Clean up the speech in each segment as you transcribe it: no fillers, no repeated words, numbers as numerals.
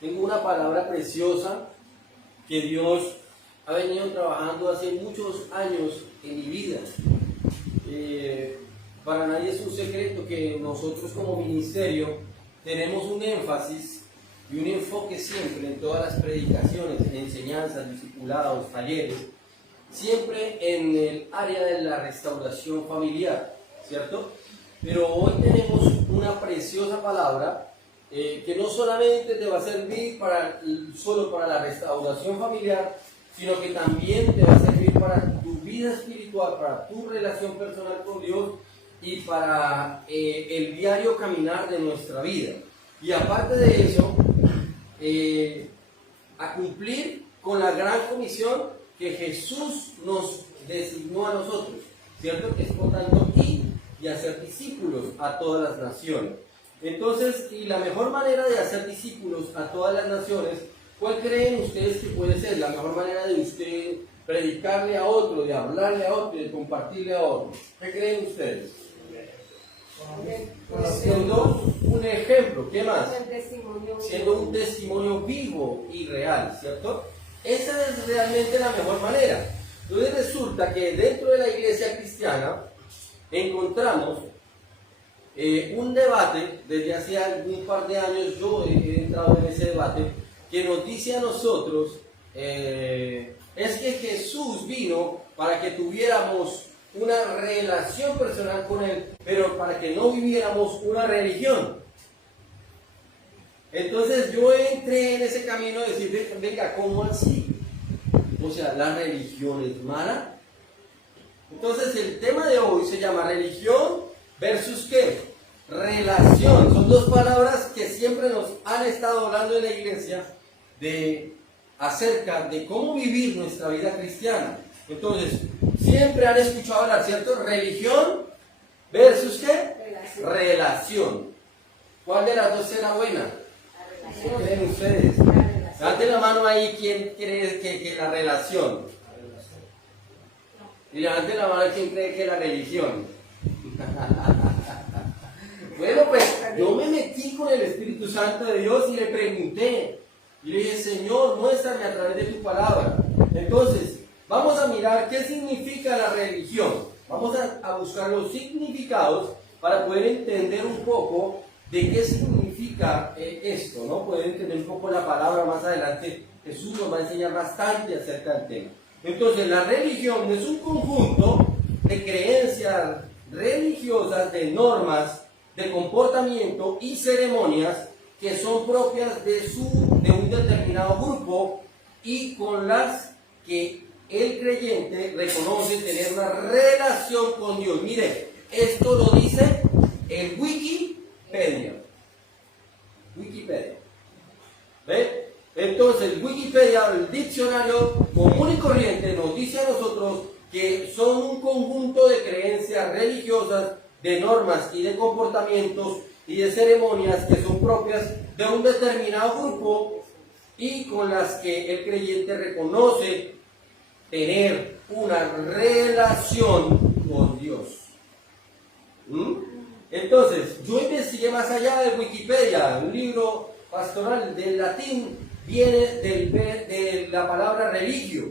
Tengo una palabra preciosa que Dios ha venido trabajando hace muchos años en mi vida. Para nadie es un secreto que nosotros como ministerio tenemos un énfasis y un enfoque siempre en todas las predicaciones, enseñanzas, discipulados, talleres, siempre en el área de la restauración familiar, ¿cierto? Pero hoy tenemos una preciosa palabra que no solamente te va a servir solo para la restauración familiar, sino que también te va a servir para tu vida espiritual, para tu relación personal con Dios y para el diario caminar de nuestra vida. Y aparte de eso, a cumplir con la gran comisión que Jesús nos designó a nosotros, ¿cierto? Que es por tanto ir y hacer discípulos a todas las naciones. Entonces, y la mejor manera de hacer discípulos a todas las naciones, ¿cuál creen ustedes que puede ser la mejor manera de usted predicarle a otro, de hablarle a otro, de compartirle a otro? ¿Qué creen ustedes? Siendo un ejemplo, ¿qué más? Siendo un testimonio vivo y real, ¿cierto? Esa es realmente la mejor manera. Entonces resulta que dentro de la iglesia cristiana encontramos un debate, desde hace algún par de años yo he entrado en ese debate, que nos dice a nosotros, es que Jesús vino para que tuviéramos una relación personal con Él, pero para que no viviéramos una religión. Entonces yo entré en ese camino de decir, venga, ¿cómo así? O sea, ¿la religión es mala? Entonces el tema de hoy se llama religión versus ¿qué? Relación. Son dos palabras que siempre nos han estado hablando en la iglesia acerca de cómo vivir nuestra vida cristiana. Entonces, siempre han escuchado hablar, ¿cierto? Religión versus ¿qué? Relación. ¿Cuál de las dos será buena? ¿Qué creen ustedes? Levanten la mano ahí, ¿quién cree que la relación? Y levanten la mano quien cree que la religión. Bueno, pues yo me metí con el Espíritu Santo de Dios y le pregunté. Y le dije, Señor, muéstrame a través de tu palabra. Entonces, vamos a mirar qué significa la religión. Vamos a buscar los significados para poder entender un poco de qué significa esto, ¿no? Poder entender un poco la palabra más adelante. Jesús nos va a enseñar bastante acerca del tema. Entonces, la religión es un conjunto de creencias religiosas, de normas, de comportamiento y ceremonias que son propias de un determinado grupo y con las que el creyente reconoce tener una relación con Dios. Mire, esto lo dice el Wikipedia. ¿Ve? Entonces, Wikipedia, el diccionario común y corriente, nos dice a nosotros que son un conjunto de creencias religiosas, de normas y de comportamientos y de ceremonias que son propias de un determinado grupo y con las que el creyente reconoce tener una relación con Dios. Entonces, yo investigué más allá de Wikipedia, un libro pastoral del latín, viene de la palabra religio.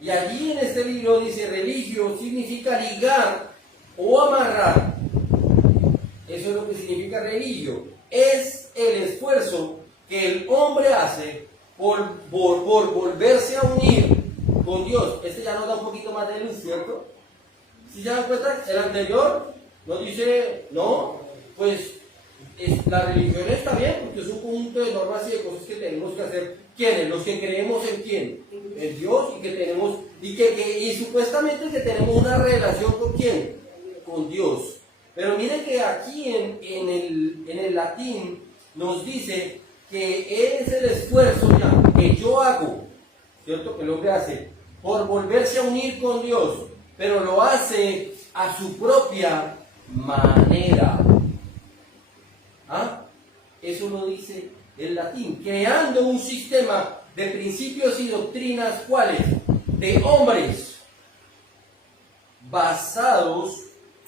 Y allí en este libro dice, religio significa ligar o amarrar. Eso es lo que significa religio. Es el esfuerzo que el hombre hace por volverse a unir con Dios. Este ya nos da un poquito más de luz, ¿cierto? Si se dan cuenta, el anterior nos dice, no, pues la religión está bien, porque es un conjunto de normas y de cosas que tenemos que hacer. ¿Quiénes? Los que creemos en quién, en Dios, y que tenemos, y supuestamente que tenemos una relación con quién, con Dios. Pero miren que aquí en el latín nos dice que es el esfuerzo ya que yo hago, ¿cierto? Que el hombre hace por volverse a unir con Dios, pero lo hace a su propia manera. ¿Ah? Eso lo dice el latín, creando un sistema de principios y doctrinas, ¿cuáles? De hombres, basados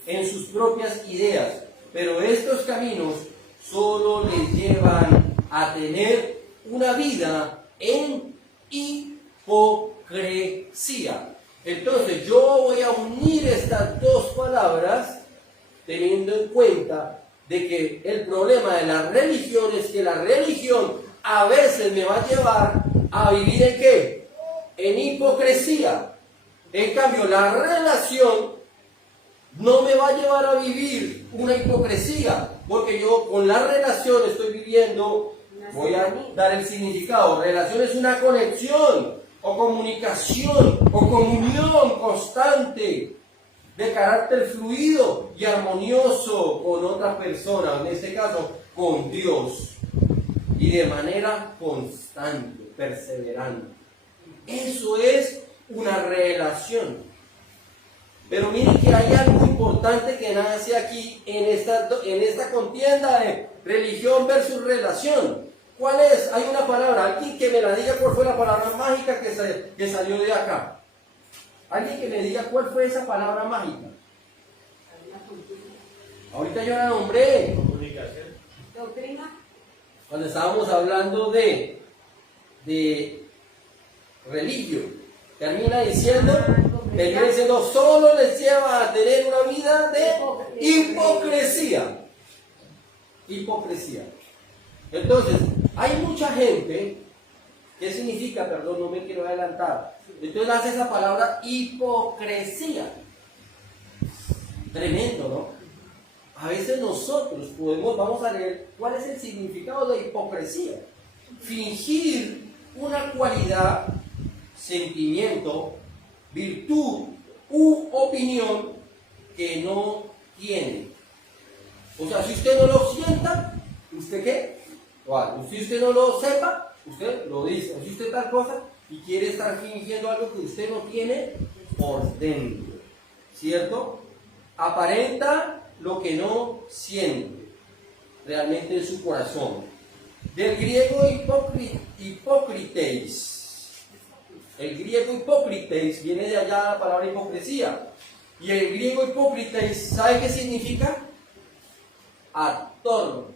en sus propias ideas, pero estos caminos solo les llevan a tener una vida en hipocresía. Entonces yo voy a unir estas dos palabras teniendo en cuenta de que el problema de la religión es que la religión a veces me va a llevar a vivir ¿en qué? En hipocresía. En cambio, la relación no me va a llevar a vivir una hipocresía, porque yo con la relación estoy viviendo, voy a dar el significado. Relación es una conexión o comunicación o comunión constante de carácter fluido y armonioso con otra persona, en este caso con Dios, y de manera constante, perseverante. Eso es una relación. Pero miren que hay algo importante que nace aquí en esta contienda de religión versus relación. ¿Cuál es? Hay una palabra, alguien que me la diga cuál fue la palabra mágica que salió de acá. Alguien que me diga cuál fue esa palabra mágica. Ahorita yo la nombré. Comunicación. Doctrina. Cuando estábamos hablando de religión, termina diciendo solo les lleva a tener una vida de hipocresía. Hipocresía. Entonces, hay mucha gente, ¿qué significa? Perdón, no me quiero adelantar. Entonces hace esa palabra hipocresía. Tremendo, ¿no? A veces nosotros vamos a leer cuál es el significado de hipocresía. Fingir una cualidad, sentimiento, virtud u opinión que no tiene. O sea, si usted no lo sienta, ¿usted qué? Si usted no lo sepa, usted lo dice. Si usted tal cosa y quiere estar fingiendo algo que usted no tiene por dentro, ¿cierto? Aparenta lo que no siente realmente en su corazón. Del griego hipócrites. El griego hipócrites viene de allá la palabra hipocresía. Y el griego hipócrites, ¿sabe qué significa? Actor.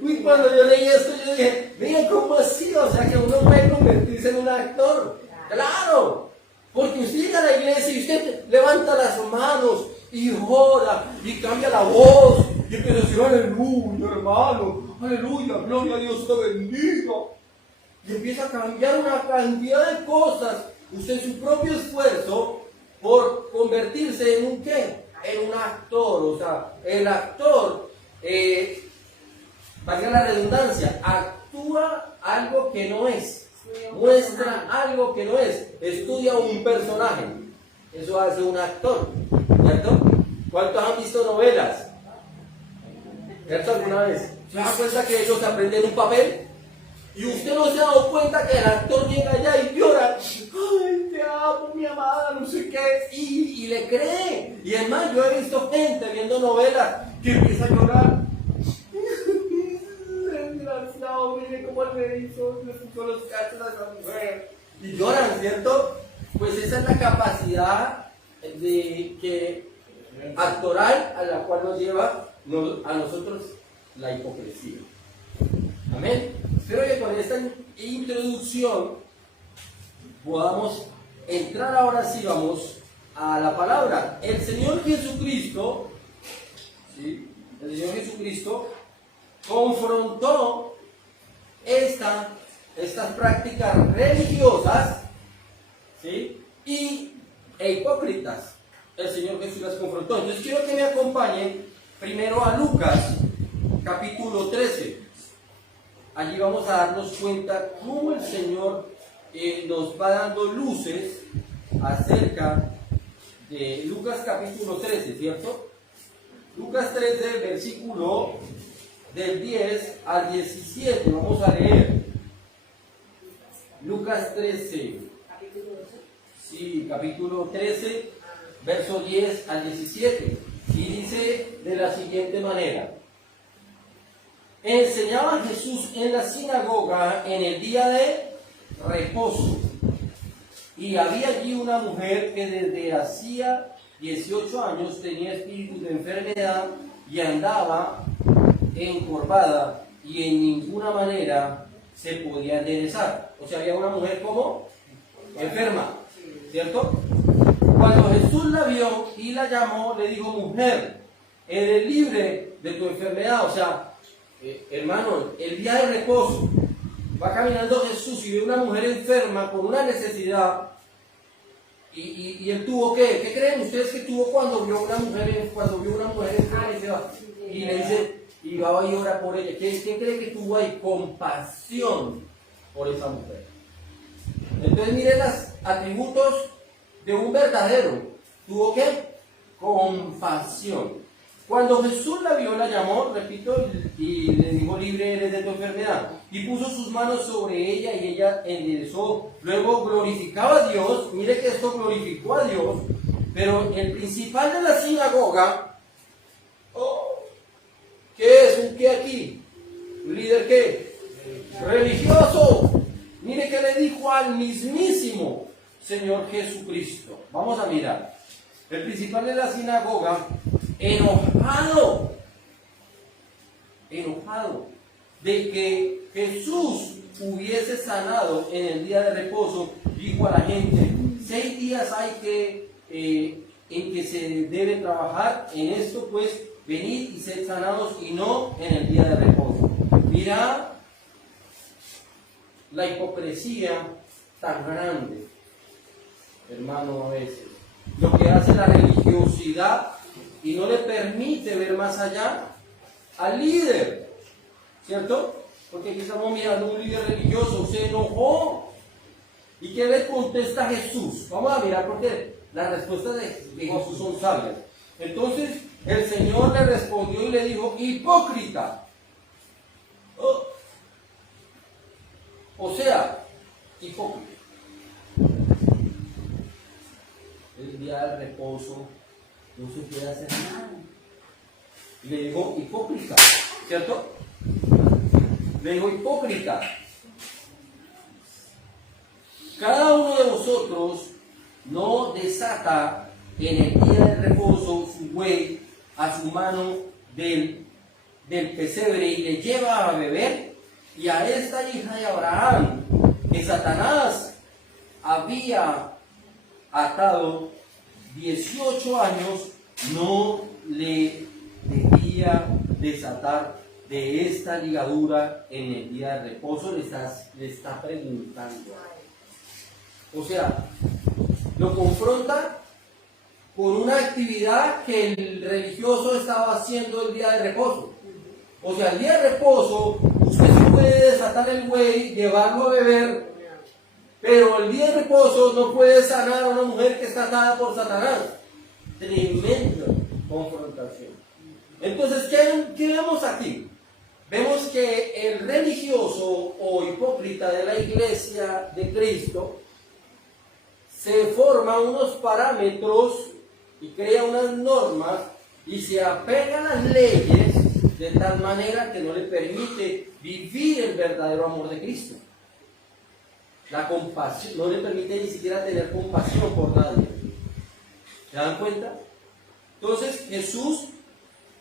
Uy, cuando yo leí esto, yo dije, miren cómo así, o sea que uno puede convertirse en un actor. ¡Claro! Porque usted llega a la iglesia y usted levanta las manos y ora y cambia la voz y empieza a decir, aleluya, hermano, aleluya, gloria a Dios, te bendiga. Y empieza a cambiar una cantidad de cosas, usted en su propio esfuerzo, por convertirse en un ¿qué? En un actor. O sea, el actor, valga la redundancia, actúa algo que no es, muestra algo que no es, estudia un personaje. Eso hace un actor, ¿cierto? ¿Cuántos han visto novelas? ¿Cierto? ¿Alguna vez? ¿Se da cuenta que ellos aprenden un papel? Y usted no se ha dado cuenta que el actor llega allá y llora. Ay, te amo, mi amada, no sé qué. Y le cree. Y es más, yo he visto gente viendo novelas que empieza a llorar. Desgraciado, mire cómo le hizo, le puso los cachos a esa mujer. Y lloran, ¿cierto? Pues esa es la capacidad actoral a la cual nos lleva a nosotros la hipocresía. Amén. Espero que con esta introducción podamos entrar ahora sí, vamos a la palabra. El Señor Jesucristo, ¿sí? El Señor Jesucristo confrontó estas prácticas religiosas, ¿sí? E hipócritas. El Señor Jesús las confrontó. Entonces quiero que me acompañen primero a Lucas, capítulo 13. Allí vamos a darnos cuenta cómo el Señor nos va dando luces acerca de Lucas capítulo 13, ¿cierto? Lucas 13, versículo del 10 al 17, vamos a leer. Lucas 13. Capítulo 12. Sí, capítulo 13, verso 10 al 17. Y dice de la siguiente manera. Enseñaba Jesús en la sinagoga en el día de reposo. Y había allí una mujer que desde hacía 18 años tenía espíritu de enfermedad y andaba encorvada y en ninguna manera se podía enderezar. O sea, había una mujer como enferma, ¿cierto? Cuando Jesús la vio y la llamó, le dijo: mujer, eres libre de tu enfermedad. O sea, hermano, el día de reposo, va caminando Jesús y ve una mujer enferma con una necesidad. Y él tuvo ¿qué? ¿Qué creen ustedes que tuvo cuando vio una mujer enferma y se va? Y le dice, y va y ora por ella. ¿Quién cree que tuvo ahí compasión por esa mujer? Entonces miren los atributos de un verdadero. ¿Tuvo qué? Compasión. Cuando Jesús la vio, la llamó, repito, y le dijo: libre eres de tu enfermedad. Y puso sus manos sobre ella y ella enderezó. Luego glorificaba a Dios. Mire que esto glorificó a Dios. Pero el principal de la sinagoga, ¿qué es? ¿Un qué aquí? ¿Un líder qué? Religioso. Mire que le dijo al mismísimo Señor Jesucristo. Vamos a mirar. El principal de la sinagoga, enojado de que Jesús hubiese sanado en el día de reposo, dijo a la gente: 6 días hay en que se debe trabajar, en esto pues venid y sed sanados, y no en el día de reposo. Mira la hipocresía tan grande, hermano, a veces. Lo que hace la religiosidad y no le permite ver más allá al líder, ¿cierto? Porque aquí estamos mirando un líder religioso, se enojó. ¿Y qué le contesta Jesús? Vamos a mirar porque las respuestas de Jesús son sabias. Entonces el Señor le respondió y le dijo: hipócrita. O sea, hipócrita. El día de reposo no se puede hacer nada. Y le dijo: hipócrita, ¿cierto? Le dijo: hipócrita. Cada uno de vosotros no desata en el día del reposo su buey a su mano del pesebre y le lleva a beber. Y a esta hija de Abraham, que Satanás había atado 18 años, no le debía desatar de esta ligadura en el día de reposo. Le está preguntando. O sea, lo confronta con una actividad que el religioso estaba haciendo el día de reposo. O sea, el día de reposo usted se puede desatar el buey, llevarlo a beber, pero el día de reposo no puede sanar a una mujer que está atada por Satanás. Tremenda confrontación. Entonces, ¿qué vemos aquí? Vemos que el religioso o hipócrita de la iglesia de Cristo se forma unos parámetros y crea unas normas y se apega a las leyes de tal manera que no le permite vivir el verdadero amor de Cristo. La compasión, no le permite ni siquiera tener compasión por nadie. ¿Se dan cuenta? Entonces Jesús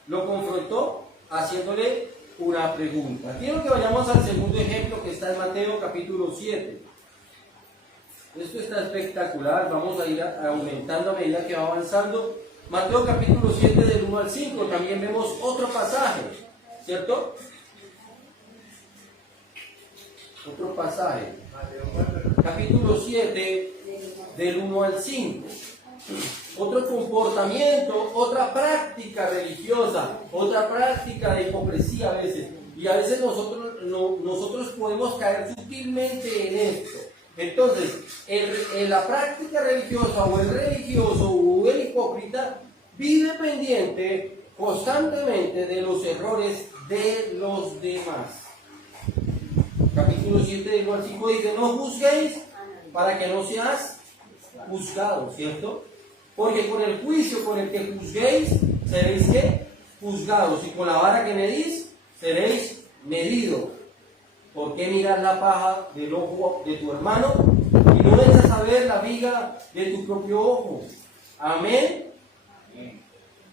lo confrontó haciéndole una pregunta. Quiero que vayamos al segundo ejemplo que está en Mateo capítulo 7. Esto está espectacular, vamos a ir aumentando a medida que va avanzando. Mateo capítulo 7 del 1 al 5, también vemos otro pasaje, ¿cierto? Otro pasaje. Capítulo 7 del 1 al 5. Otro comportamiento, otra práctica religiosa, otra práctica de hipocresía a veces. Y a veces nosotros podemos caer sutilmente en esto. Entonces, la práctica religiosa o el religioso o el hipócrita vive pendiente constantemente de los errores de los demás. Capítulo 7 del 1 al 5 dice: no juzguéis para que no seas juzgados, ¿cierto? Porque con el juicio con el que juzguéis seréis ¿qué? Juzgados, y con la vara que medís seréis medidos. ¿Por qué miras la paja del ojo de tu hermano y no echas a ver la viga de tu propio ojo? Amén.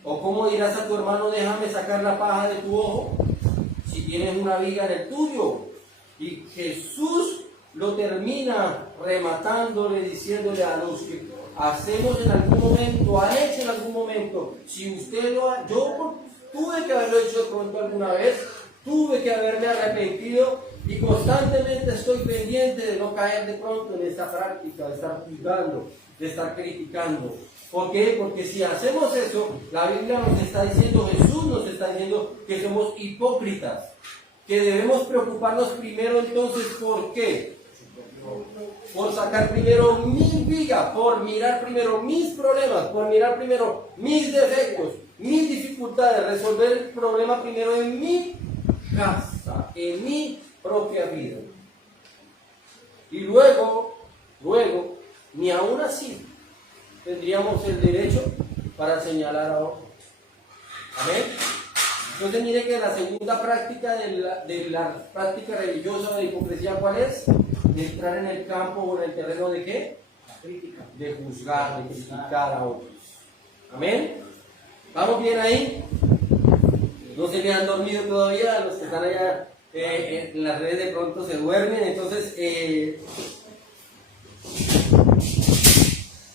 ¿O cómo dirás a tu hermano: déjame sacar la paja de tu ojo? si tienes una viga en el tuyo. Y Jesús lo termina rematándole, diciéndole a los que hacemos en algún momento, han hecho en algún momento, si usted lo ha, yo tuve que haberlo hecho de pronto alguna vez, tuve que haberme arrepentido y constantemente estoy pendiente de no caer de pronto en esta práctica, de estar juzgando, de estar criticando. ¿Por qué? Porque si hacemos eso, la Biblia nos está diciendo, Jesús nos está diciendo que somos hipócritas, que debemos preocuparnos primero entonces, ¿por qué? Por sacar primero mi viga, por mirar primero mis problemas, por mirar primero mis defectos, mis dificultades, resolver el problema primero en mi casa, en mi propia vida. Y luego, ni aún así, tendríamos el derecho para señalar a otros. Amén. Entonces mire que la segunda práctica de la práctica religiosa de hipocresía, ¿cuál es? De entrar en el campo o en el terreno de ¿qué? Crítica. De juzgar, de criticar a otros. Amén. ¿Vamos bien ahí? No se me han dormido todavía, los que están allá en las redes de pronto se duermen. Entonces,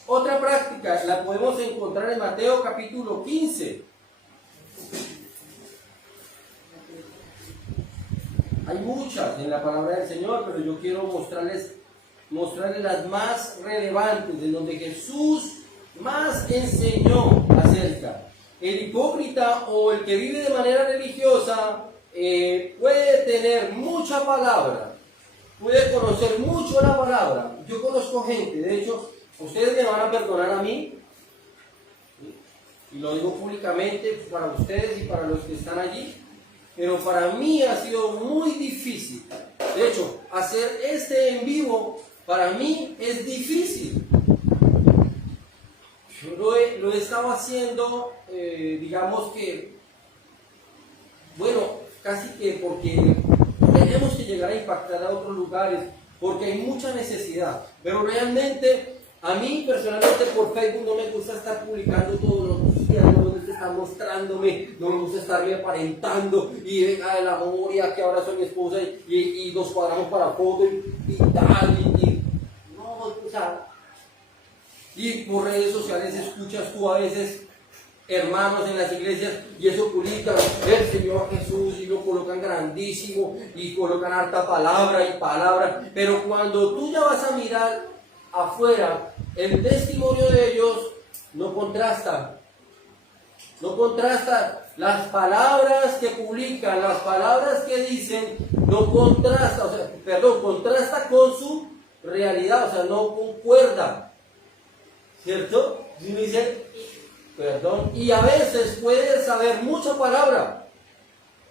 otra práctica la podemos encontrar en Mateo capítulo 15. Hay muchas en la palabra del Señor, pero yo quiero mostrarles las más relevantes, de donde Jesús más enseñó acerca. El hipócrita o el que vive de manera religiosa puede tener mucha palabra, puede conocer mucho la palabra. Yo conozco gente, de hecho, ustedes me van a perdonar a mí, y lo digo públicamente para ustedes y para los que están allí, pero para mí ha sido muy difícil. De hecho, hacer este en vivo para mí es difícil. Yo lo he estado haciendo, digamos que, bueno, casi que porque tenemos que llegar a impactar a otros lugares, porque hay mucha necesidad. Pero realmente, a mí personalmente por Facebook no me gusta estar publicando todos los días, no me gusta estar mostrándome, no me gusta estarme aparentando y venga el amor y que ahora soy mi esposa y nos cuadramos para foto y tal, no, o sea, y por redes sociales escuchas tú a veces hermanos en las iglesias y eso publican el Señor Jesús y lo colocan grandísimo y colocan harta palabra, pero cuando tú ya vas a mirar afuera, el testimonio de ellos no contrasta. Las palabras que publican, las palabras que dicen, no contrasta, contrasta con su realidad, o sea, no concuerda, ¿cierto? Si me dicen, perdón, y a veces puede saber mucha palabra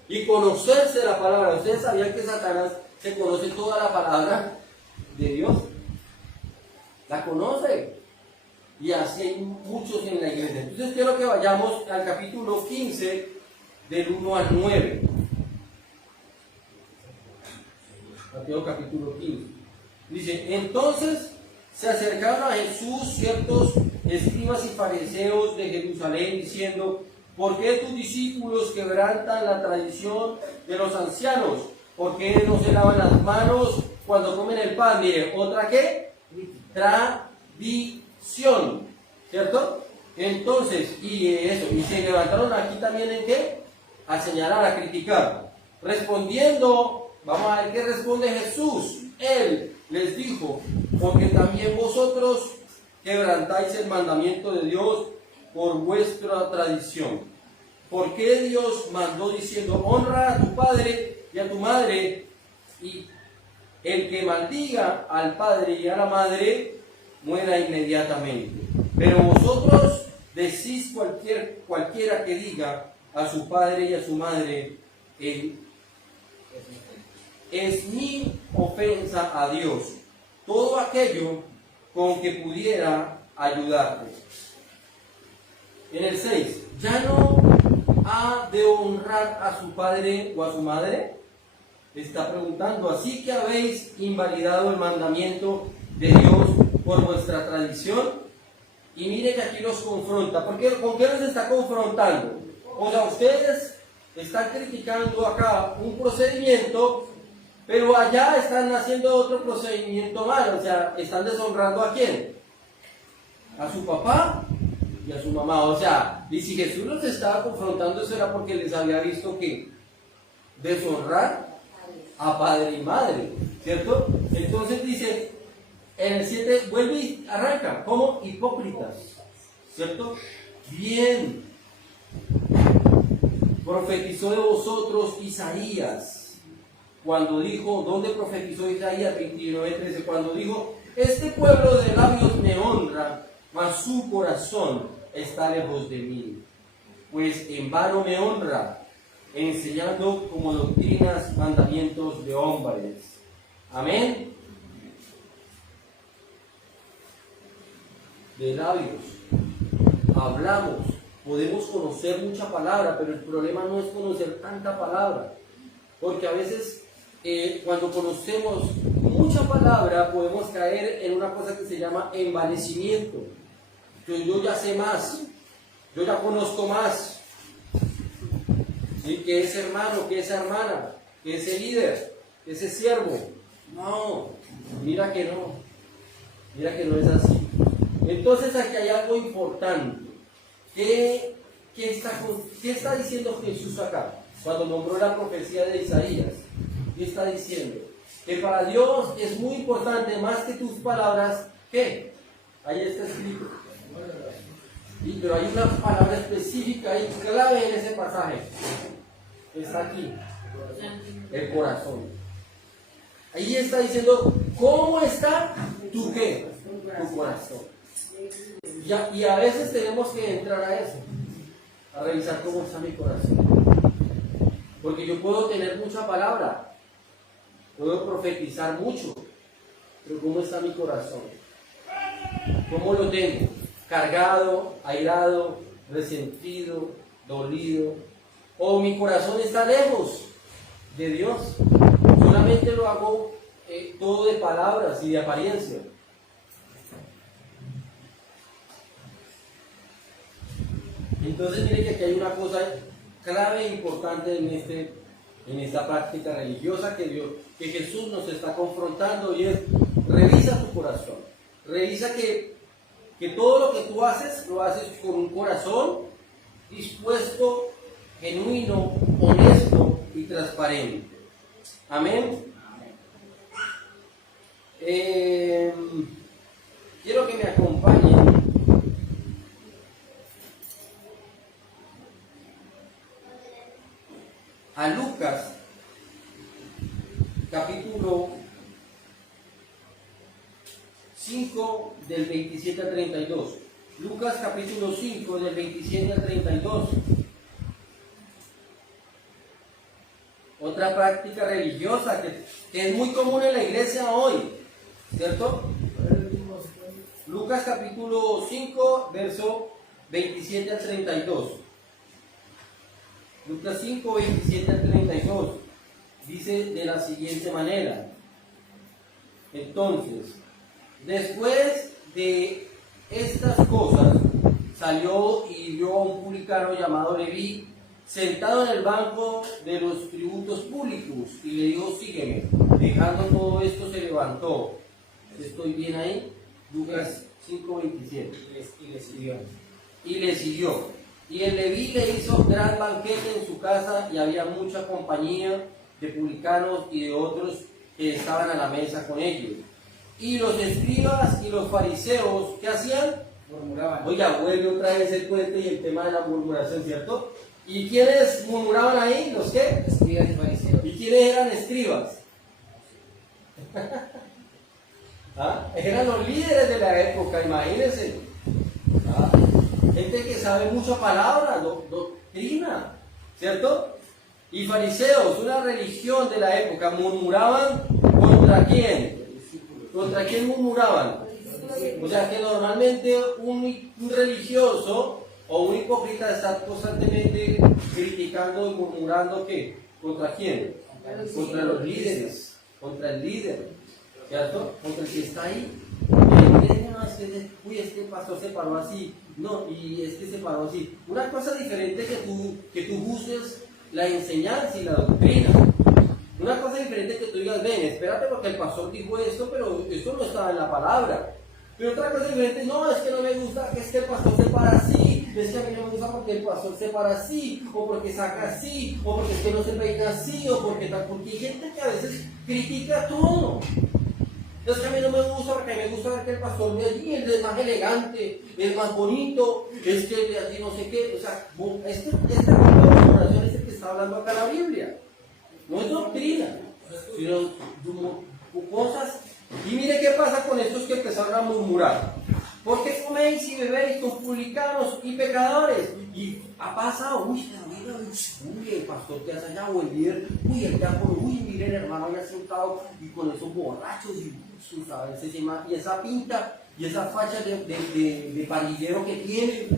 y conocerse la palabra. ¿Ustedes sabían que Satanás se conoce toda la palabra de Dios? La conoce. Y así hay muchos en la iglesia. Entonces quiero que vayamos al capítulo 15, del 1 al 9. Mateo capítulo 15. Dice, entonces se acercaron a Jesús ciertos escribas y fariseos de Jerusalén, diciendo, ¿por qué tus discípulos quebrantan la tradición de los ancianos? ¿Por qué no se lavan las manos cuando comen el pan? Mire, ¿otra qué? Tradición, ¿cierto? Entonces, y se levantaron aquí también ¿en qué? A señalar, a criticar. Respondiendo, vamos a ver qué responde Jesús. Él les dijo, porque también vosotros quebrantáis el mandamiento de Dios por vuestra tradición. ¿Por qué Dios mandó diciendo, honra a tu padre y a tu madre, y el que maldiga al padre y a la madre muera inmediatamente? Pero vosotros decís cualquiera que diga a su padre y a su madre, es mi ofensa a Dios, todo aquello con que pudiera ayudarte. En el 6, ¿ya no ha de honrar a su padre o a su madre? Está preguntando, así que habéis invalidado el mandamiento de Dios por vuestra tradición. Y mire que aquí los confronta. ¿Con qué los está confrontando? O sea, ustedes están criticando acá un procedimiento, pero allá están haciendo otro procedimiento mal, o sea, están deshonrando ¿a quién? A su papá y a su mamá. O sea, y si Jesús los estaba confrontando, eso era porque les había visto que deshonrar a padre y madre, ¿cierto? Entonces dice, en el 7, vuelve y arranca, como hipócritas, ¿cierto? Bien, profetizó de vosotros Isaías, cuando dijo, ¿dónde profetizó Isaías? 29:13, cuando dijo, este pueblo de labios me honra, mas su corazón está lejos de mí, pues en vano me honra, enseñando como doctrinas mandamientos de hombres. Amén. De labios hablamos, podemos conocer mucha palabra, pero el problema no es conocer tanta palabra, porque a veces cuando conocemos mucha palabra podemos caer en una cosa que se llama envanecimiento. Yo ya sé más, yo ya conozco más, ¿sí? Que ese hermano, que esa hermana, que ese líder, que ese siervo. No, mira que no es así. Entonces aquí hay algo importante. ¿Qué está diciendo Jesús acá? Cuando nombró la profecía de Isaías, ¿qué está diciendo? Que para Dios es muy importante, más que tus palabras, ¿qué? Ahí está escrito. Sí, pero hay una palabra específica y clave en ese pasaje. Está aquí. El corazón. Ahí está diciendo, ¿cómo está tu qué? Tu corazón. Y a veces tenemos que entrar a eso, a revisar cómo está mi corazón. Porque yo puedo tener mucha palabra, puedo profetizar mucho, pero ¿cómo está mi corazón? ¿Cómo lo tengo? ¿Cargado, airado, resentido, dolido? ¿O mi corazón está lejos de Dios? Solamente lo hago todo de palabras y de apariencia. Entonces mire que aquí hay una cosa clave e importante en esta práctica religiosa que Jesús nos está confrontando, y es: revisa tu corazón, revisa que todo lo que tú haces, lo haces con un corazón dispuesto, genuino, honesto y transparente. Amén. Quiero que me acompañen a Lucas, capítulo 5, del 27 al 32. Lucas, capítulo 5, del 27 al 32. Otra práctica religiosa que es muy común en la iglesia hoy, ¿cierto? Lucas, capítulo 5, verso 27 al 32. Lucas 5, 27 al 32, dice de la siguiente manera: entonces, después de estas cosas, salió y vio a un publicano llamado Leví sentado en el banco de los tributos públicos, y le dijo: sígueme. Dejando todo esto, se levantó. ¿Estoy bien ahí? Lucas 5, 27. Y le siguió. Y el Leví le hizo gran banquete en su casa, y había mucha compañía de publicanos y de otros que estaban a la mesa con ellos. Y los escribas y los fariseos, ¿qué hacían? Murmuraban. Oiga, vuelve otra vez el puente y el tema de la murmuración, ¿cierto? ¿Y quiénes murmuraban ahí? ¿Los qué? Escribas y fariseos. ¿Y quiénes eran escribas? ¿Ah? Eran los líderes de la época, imagínense. ¿Ah? Gente que sabe mucha palabra, doctrina, ¿cierto? Y fariseos, una religión de la época, murmuraban ¿contra quién? ¿Contra quién murmuraban? O sea que normalmente un religioso o un hipócrita está constantemente criticando y murmurando ¿qué? ¿Contra quién? Contra los líderes, contra el líder, ¿cierto? Contra el que está ahí. Este pastor se paró así, no, y este se paró así. Una cosa diferente que tú juzgues la enseñanza y la doctrina. Una cosa diferente es que tú digas, ven, espérate porque el pastor dijo esto, pero esto no estaba en la palabra. Pero otra cosa diferente, no, es que no me gusta que el pastor se para así, es que a mí no me gusta porque el pastor se para así, o porque saca así, o porque es que no se peina así, o porque tal, porque hay gente que a veces critica todo. Es que a mí no me gusta porque a mí me gusta ver que el pastor de allí es más elegante, es más bonito, es que de allí no sé qué. O sea, este tipo de murmuración es el que está hablando acá la Biblia. No es doctrina, sino cosas. Y mire qué pasa con estos que empezaron a murmurar. ¿Por qué coméis y bebéis con publicanos y pecadores? Y ha pasado, uy, el pastor que hace allá, o el líder, uy, el diácono, uy, miren, hermano, allá sentado y con esos borrachos y y esa pinta y esa facha de parillero que tiene.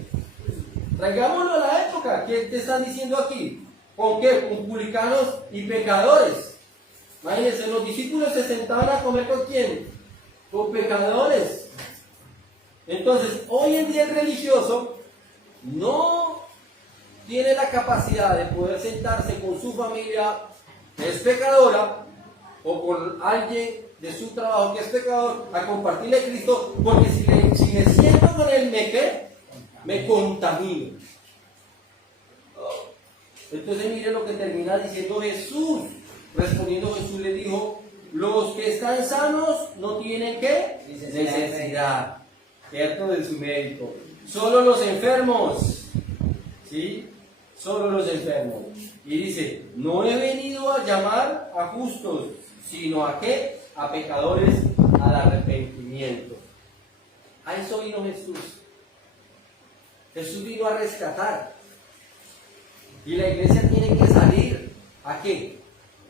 Traigámoslo a la época. ¿Qué te están diciendo aquí? ¿Con qué? Con publicanos y pecadores. Imagínense, los discípulos se sentaban a comer ¿con quién? Con pecadores. Entonces, hoy en día el religioso no tiene la capacidad de poder sentarse con su familia que es pecadora o con alguien de su trabajo que es pecador a compartirle a Cristo, porque si me siento con él, me contamino. Entonces mire lo que termina diciendo Jesús. Respondiendo Jesús le dijo, los que están sanos no tienen ¿qué? Necesidad, ¿cierto? De su médico. Solo los enfermos, ¿sí? Solo los enfermos. Y dice, no he venido a llamar a justos, sino a ¿qué? A pecadores al arrepentimiento. A eso vino Jesús. Jesús vino a rescatar. Y la iglesia tiene que salir. ¿A qué?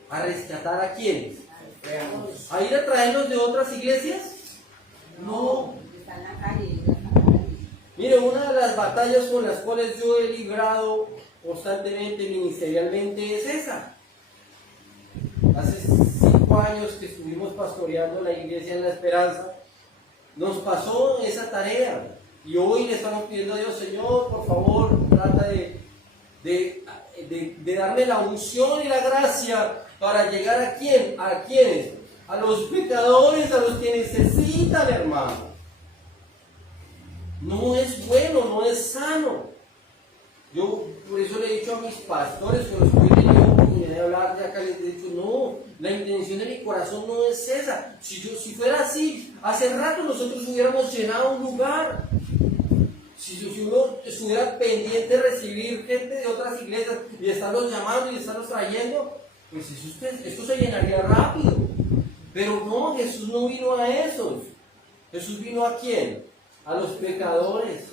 ¿A rescatar a quiénes? ¿A ir a traerlos de otras iglesias? No. Mire, una de las batallas con las cuales yo he librado constantemente, ministerialmente, es esa. Hace 5 años que estuvimos pastoreando la iglesia en La Esperanza, nos pasó esa tarea. Y hoy le estamos pidiendo a Dios, Señor, por favor, trata de darme la unción y la gracia para llegar a quién, a quienes, a los pecadores, a los que necesitan, hermano. No es bueno, no es sano. Yo por eso le he dicho a mis pastores, que los que hoy he tenido oportunidad de hablar de acá, les he dicho, no, la intención de mi corazón no es esa. Si fuera así, hace rato nosotros hubiéramos llenado un lugar. Si uno estuviera pendiente de recibir gente de otras iglesias y estarlos llamando y estarlos trayendo, pues esto se llenaría rápido. Pero no, Jesús no vino a esos. Jesús vino ¿a quién? A los pecadores.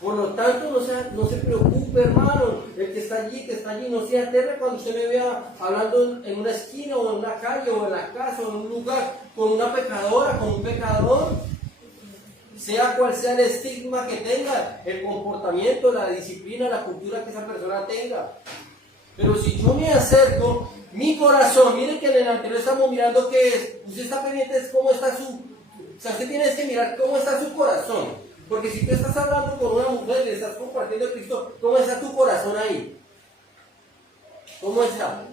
Por lo tanto, no se preocupe, hermano. El que está allí, no se aterre cuando usted me vea hablando en una esquina o en una calle o en la casa o en un lugar con una pecadora, con un pecador. Sea cual sea el estigma que tenga, el comportamiento, la disciplina, la cultura que esa persona tenga. Pero si yo me acerco, mi corazón, miren que en el anterior estamos mirando qué es, usted está pendiente de cómo está o sea, usted tiene que mirar cómo está su corazón. Porque si tú estás hablando con una mujer y le estás compartiendo a Cristo, ¿cómo está tu corazón ahí? ¿Cómo está?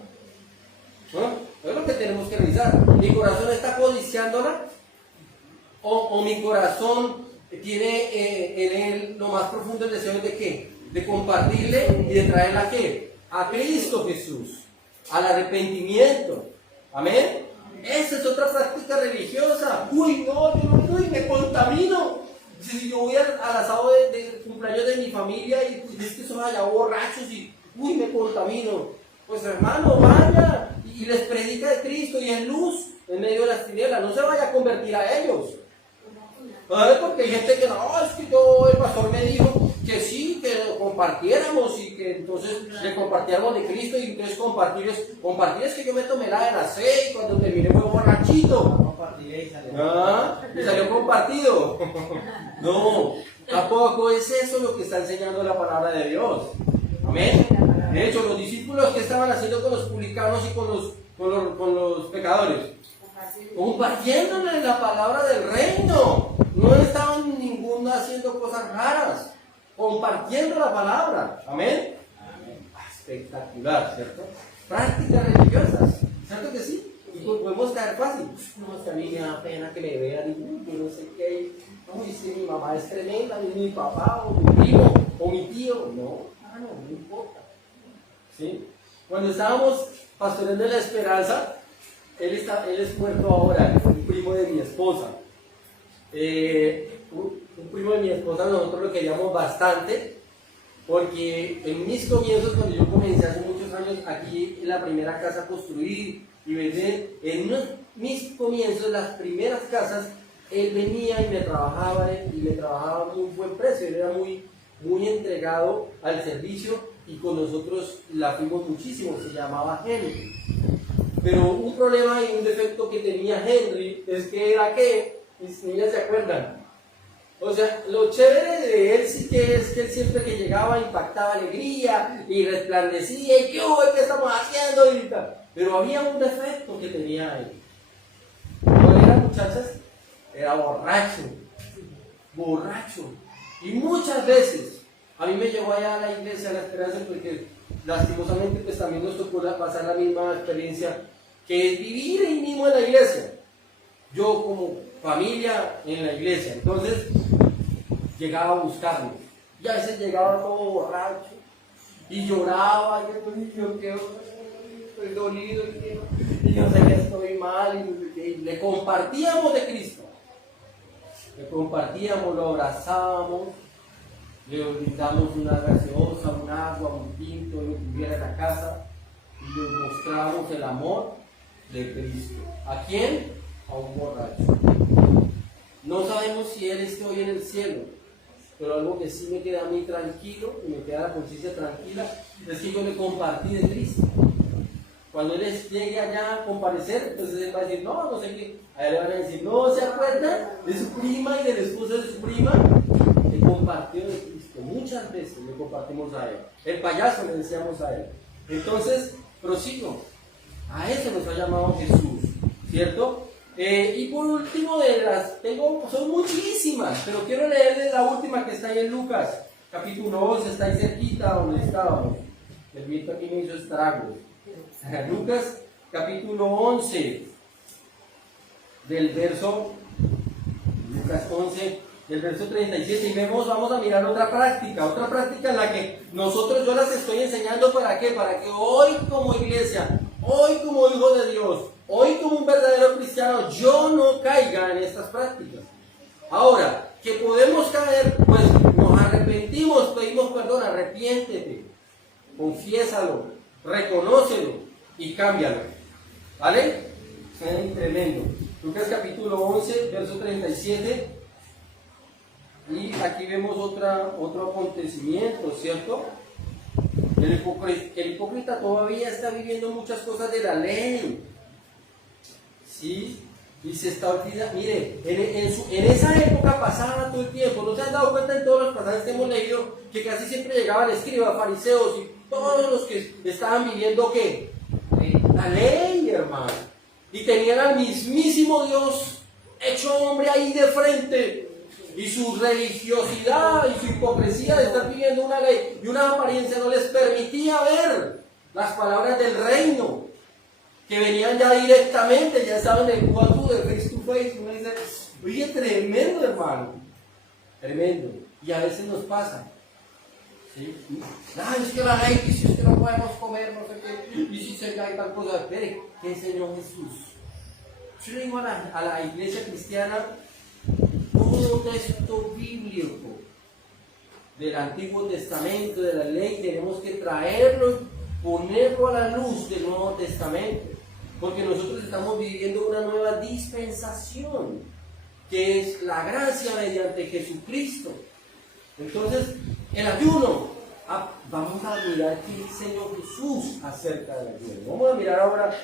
¿No? Es lo que tenemos que revisar. ¿Mi corazón está codiciándola? ¿O mi corazón tiene en él lo más profundo el deseo de qué? De compartirle y de traerla ¿a qué? A Cristo Jesús, al arrepentimiento. ¿Amén? Esa es otra práctica religiosa. Uy, no, me contamino. Si yo voy al asado de cumpleaños de mi familia y es que son allá borrachos y me contamino. Pues hermano, vaya y les predica de Cristo y en luz en medio de las tinieblas. No se vaya a convertir a ellos. ¿Vale? Porque hay gente que no, es que el pastor me dijo que sí, que lo compartiéramos y que entonces le compartiéramos de Cristo y entonces compartir es que yo me tomé la de la C y cuando terminé fue borrachito. Y salió compartido. No, tampoco es eso lo que está enseñando la palabra de Dios. Amén. De hecho, los discípulos que estaban haciendo con los publicanos y con los pecadores, compartiéndole la palabra del reino. No estaban ninguna haciendo cosas raras, compartiendo la palabra. Amén. espectacular, ¿cierto? Prácticas religiosas, ¿cierto que sí? Y podemos caer fácil. No, es que a mí me da pena que me vean y yo no sé qué. No, y si mi mamá es tremenda, ni mi papá, o mi primo, o mi tío. No, no importa. ¿Sí? Cuando estábamos pastoreando en La Esperanza, él es muerto ahora, un primo de mi esposa. Un primo de mi esposa, nosotros lo queríamos bastante, porque en mis comienzos, cuando yo comencé hace muchos años, aquí en la primera casa a construir y vender, mis comienzos, las primeras casas, él venía y me trabajaba a muy buen precio, él era muy entregado al servicio y con nosotros la fuimos muchísimo, se llamaba Henry. Pero un problema y un defecto que tenía Henry es que era que, mis niñas se acuerdan, o sea, lo chévere de él sí que es que él siempre que llegaba impactaba alegría y resplandecía y ¿qué estamos haciendo? Y tal. Pero había un defecto que tenía él. Cuando era muchachas, era borracho. Y muchas veces, a mí me llevó allá a la iglesia, a La Esperanza, porque lastimosamente pues también nos tocó pasar la misma experiencia, que es vivir ahí mismo en la iglesia. Yo como familia en la iglesia, entonces llegaba a buscarnos. Y a veces llegaba todo borracho y lloraba, y yo estoy dolido, y yo sé que estoy mal, y le compartíamos de Cristo. Le compartíamos, lo abrazábamos, le brindamos una gaseosa, un agua, un tinto, lo que tuviera en la casa, y le mostrábamos el amor de Cristo. ¿A quién? A un borracho. No sabemos si él está hoy en el cielo, pero algo que sí me queda a mí tranquilo, y me queda la conciencia tranquila, es que yo le compartí de Cristo. Cuando él llegue allá a comparecer, entonces él va a decir, no sé qué. A él le van a decir, no se acuerdan de su prima y de la esposa de su prima. Le compartió de Cristo. Muchas veces le compartimos a él. El payaso le decíamos a él. Entonces, prosigo. A eso nos ha llamado Jesús, ¿cierto? Y por último, son muchísimas, pero quiero leerles la última que está ahí en Lucas, capítulo 11, está ahí cerquita donde estábamos. El viento aquí me hizo estragos. Lucas capítulo 11 del verso 37 y vamos a mirar otra práctica en la que yo las estoy enseñando. ¿Para qué? Para que hoy como iglesia, hoy como hijo de Dios, hoy como un verdadero cristiano, yo no caiga en estas prácticas. Ahora, que podemos caer, pues nos arrepentimos, pedimos perdón, arrepiéntete, confiésalo, reconócelo y cámbialo. ¿Vale? Es tremendo. Lucas capítulo 11, verso 37. Y aquí vemos otro acontecimiento, ¿cierto? El hipócrita todavía está viviendo muchas cosas de la ley. ¿Sí? Y se está olvidando. Mire, en esa época pasaba todo el tiempo. ¿No se han dado cuenta en todos los pasajes que hemos leído que casi siempre llegaban escribas, fariseos y todos los que estaban viviendo ¿qué? La ley, hermano. Y tenían al mismísimo Dios hecho hombre ahí de frente. Y su religiosidad y su hipocresía de estar viviendo una ley y una apariencia no les permitía ver las palabras del reino, que venían ya directamente, ya estaban en el cuarto de face to face. Uno dice, oye, tremendo, hermano, tremendo. Y a veces nos pasa. ¿Sí? Es que la ley dice que no podemos comer, no sé qué, y si se cae tal cosa. Espere, ¿qué enseñó Jesús? Yo le digo a la iglesia cristiana, todo texto bíblico del Antiguo Testamento, de la ley, tenemos que traerlo, ponerlo a la luz del Nuevo Testamento, porque nosotros estamos viviendo una nueva dispensación, que es la gracia mediante Jesucristo. Entonces, el ayuno, vamos a mirar qué enseñó Jesús acerca del ayuno. Vamos a mirar ahora,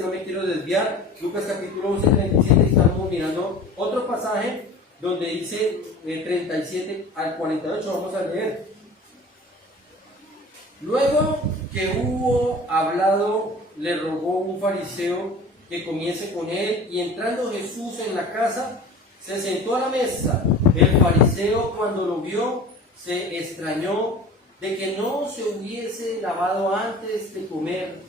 no me quiero desviar, Lucas capítulo 11, 37, estamos mirando otro pasaje donde dice 37 al 48, vamos a leer. Luego que hubo hablado, le rogó un fariseo que comiese con él, y entrando Jesús en la casa, se sentó a la mesa. El fariseo, cuando lo vio, se extrañó de que no se hubiese lavado antes de comer.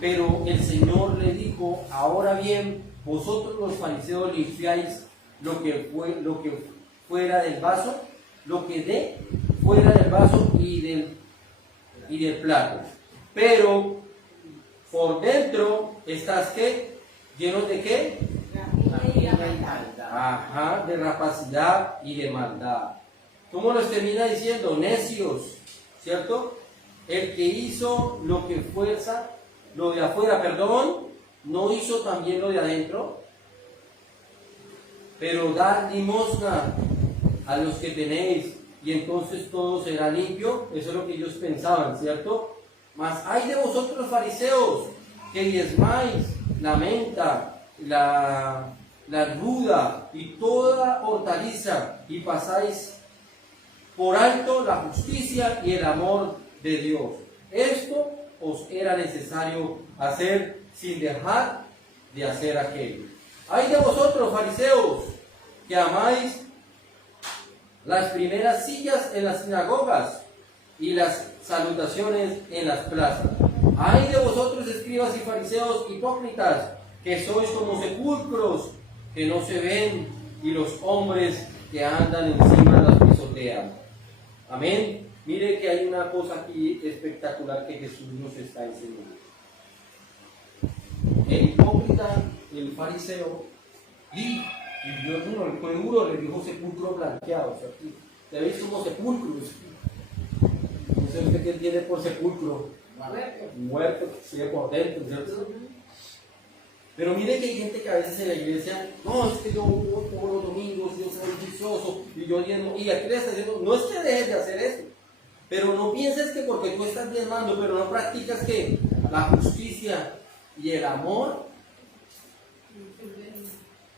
Pero el Señor le dijo: ahora bien, vosotros los fariseos limpiáis lo que fuera del vaso, lo que de fuera del vaso y del plato. Pero por dentro estás ¿qué? ¿Llenos de qué? Ajá, de rapacidad y de maldad. ¿Cómo nos termina diciendo? Necios, ¿cierto? El que hizo lo que fuerza, lo de afuera, perdón, no hizo también lo de adentro. Pero dad limosna a los que tenéis, y entonces todo será limpio. Eso es lo que ellos pensaban, ¿cierto? Mas hay de vosotros fariseos, que diezmáis la menta, la ruda y toda hortaliza, y pasáis por alto la justicia y el amor de Dios. Esto os era necesario hacer sin dejar de hacer aquello. Hay de vosotros, fariseos, que amáis las primeras sillas en las sinagogas y las salutaciones en las plazas. Hay de vosotros, escribas y fariseos hipócritas, que sois como sepulcros que no se ven, y los hombres que andan encima las pisotean. Amén. Mire que hay una cosa aquí espectacular que Jesús nos está enseñando. El hipócrita, el fariseo, y Dios no, fue duro, le dijo sepulcro blanqueado. O sea, te veis como sepulcros. No sé usted qué tiene por sepulcro. Muerto, que sigue por dentro, ¿cierto? Pero mire que hay gente que a veces en la iglesia, no, es que yo voy todos los domingos, yo soy juicioso, y yo diezmo, y aquí le está diciendo, no es que dejes de hacer eso, pero no pienses que porque tú estás diezmando, pero no practicas que la justicia y el amor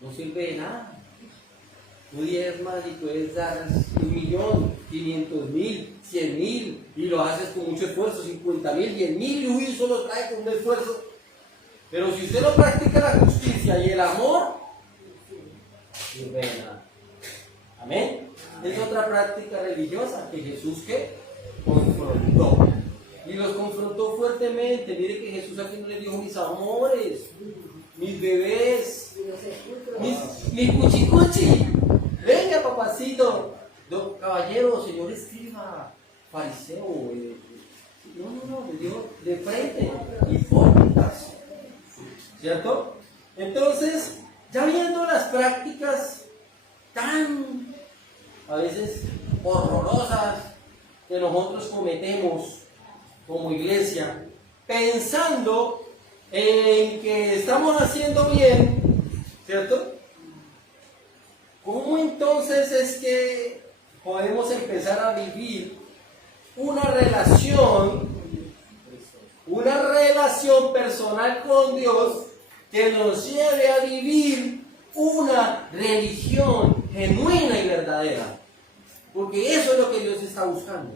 no sirve de nada. Tú diezmas y puedes dar 1.000.000, 500.000, 100.000, y lo haces con mucho esfuerzo, 50.000, 10.000, y uy, solo trae con un esfuerzo. Pero si usted no practica la justicia y el amor, no sirve de nada. Amén. Es otra práctica religiosa que Jesús ¿qué? Confrontó. Y los confrontó fuertemente. Mire que Jesús aquí no le dijo: mis amores, mis bebés, mis cuchicuchi. Venga, papacito. No, caballero, señor escriba, fariseo. No, le dijo de frente: hipócritas. ¿Cierto? Entonces, ya viendo las prácticas tan a veces horrorosas que nosotros cometemos como iglesia, pensando en que estamos haciendo bien, ¿cierto? ¿Cómo entonces es que podemos empezar a vivir una relación personal con Dios que nos lleve a vivir una religión genuina y verdadera? Porque eso es lo que Dios está buscando.